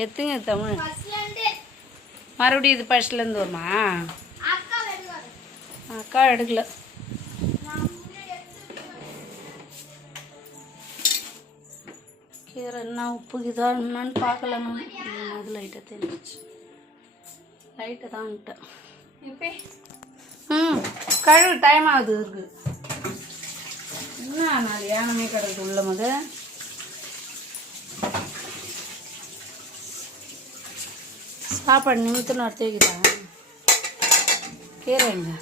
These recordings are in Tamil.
எத்துங்க தமிழ் மறுபடியும் இது ஃபர்ஸ்ட்லேருந்து வருமா? அக்கா எடுக்கல. கீரை என்ன உப்பு இதா என்னன்னு பார்க்கல. நான் அது லைட்டாக தெரிஞ்சிச்சு. லைட்டை தான் விட்டேன். கழுவு டைம் ஆகுது இருக்கு. என்ன நாலு ஏனமே கிடக்குது உள்ள மத. சாப்பாடு நிமித்தம் நடத்திக்கிறா. கீரைங்க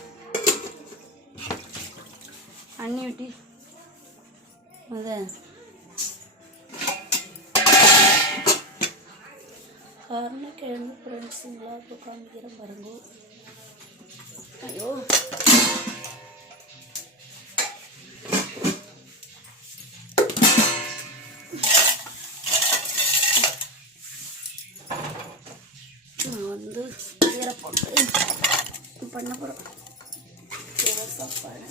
அண்ணி விட்டி அதான் கருணக்கிழங்கு ஃப்ரெண்ட்ஸுங்களா இப்போ காமிக்கிறேன் பாருங்க. ஐயோ நான் வந்து கீரை போட்டு பண்ண போகிறேன். கீரை சாப்பாடு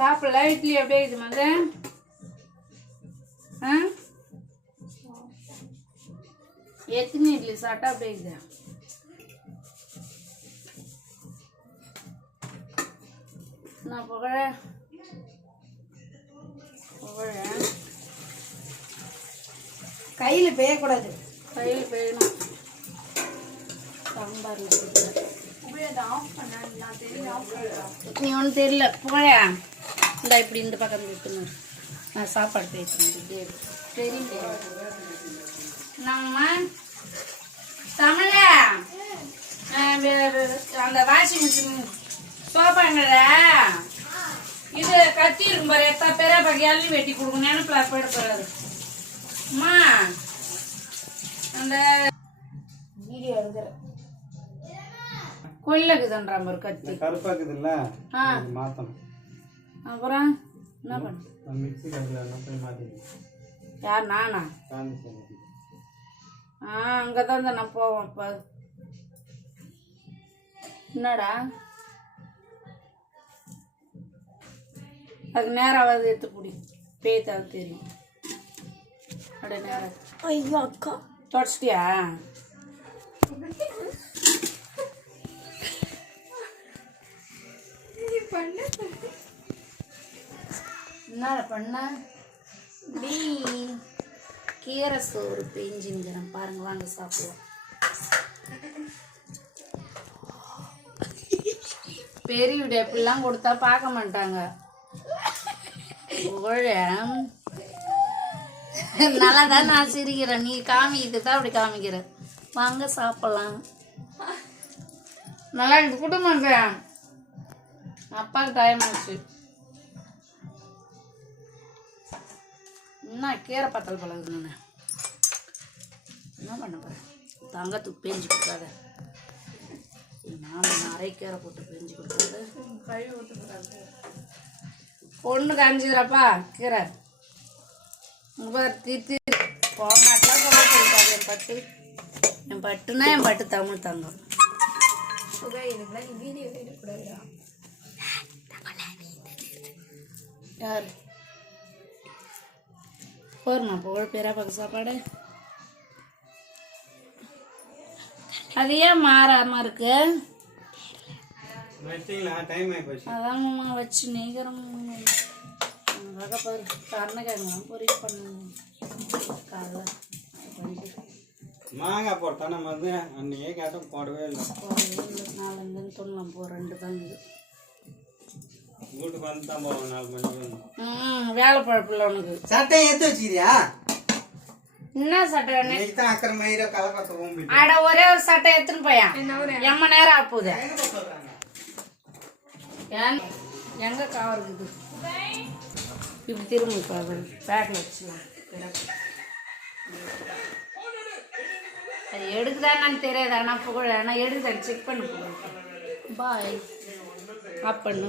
சாப்பிடல. இட்லி அப்படியே இது மத. எத்தனை இட்லி சாப்பிட்டா அப்படியே இது. நான் புகழ கையில் பேயக்கூடாது. கையில் பேயணும். சாம்பார் நீ ஒன்றும் தெரியல புகழா. இந்த இப்படி இந்த பக்கம் வைக்கணும். நான் சாப்பாடு பேசுறேன். தெரியல நம்ம தமிழ அந்த வாஷிங் மிஷின் சோப்பாங்கட இது கத்தி இருக்கும் பாரு. எத்தா பேரா பகையாலி வெட்டி கொடுக்கணும். நினைப்பில் போயிட போறாரு அம்மா. அந்த வீடியோ எடுக்கிற கொள்ளக்குதுன்றா ஒரு கத்தி கருப்பாக்குதுல்ல மாத்தணும். அப்புறம் என்ன பண்ண மிக்ஸி யார் நானா? அங்கதான் நான் போவோம். இப்போ என்னடா அதுக்கு நேரம் ஆகாது. எடுத்து பிடி பேய்த்தாவது தெரியும். அப்படியே நேரம். ஐயோ அக்கா தொடச்சிட்டியா? என்ன பண்ண நீ? கீரை சோறு பெஞ்சின்னுக்கிறேன் பாருங்க. வாங்க சாப்பிடுவோம். பெரிய வீடு எப்படிலாம் கொடுத்தா பார்க்க மாட்டாங்க. நல்லா தான் நான் சிரிக்கிறேன். நீ காமிக்கிட்டு தான் அப்படி காமிக்கிற. வாங்க சாப்பிடலாம். நல்லா இருக்கு குடும்பம். அப்பாவுக்கு டைம் ஆச்சு. என்ன கீரை பத்தல் பழகுதுன்னு என்ன பண்ண போகிறேன்? தங்கத்துக்கு பேஞ்சு கொடுக்காத. நான் நிறைய கீரை போட்டு பேஞ்சு கொடுக்காத. கழுவி விட்டு பொண்ணு காமிச்சுக்கிறப்பா கீரை திரு போமாட்டெலாம் சொல்ல சொல்லிட்டாரு. என் பட்டு என் பட்டுனா என் பட்டு தமிழ் தங்கம். யார் போருமா புகழ் பேரா பார்க்க சாப்பாடு? அது ஏன் மாறாம இருக்கு? அதான் வச்சு நீக்கிறோம். பாரு கருணக்கிழங்கு பொரியல் பண்ண காலைல மாங்காய் போட்டால் நம்ம வந்து அன்னையே கேட்டோம். போடவே இல்லை. 4 தொண்ணலாம் போ 2 தான் இது. வீட்டுக்கு வந்து தான் போவோம் 4 மணிக்கு வந்து. வேலை பழப்பில்ல உனக்கு. சட்டை எடுத்து வச்சுக்கிறியா? என்ன சட்டை? அட ஒரே ஒரு சட்டை எடுத்துன்னு போயா? எம்ம நேரம் ஆப்புது. எங்க கவருக்குது இப்படி திரும்ப பேக்கில் வச்சுலாம். அது எடுக்குதான்னு தெரியாது. ஆனால் புகழ் ஆனால் எடுக்குதான்னு செக் பண்ண போகிறேன். பாய் ஆப் பண்ணு.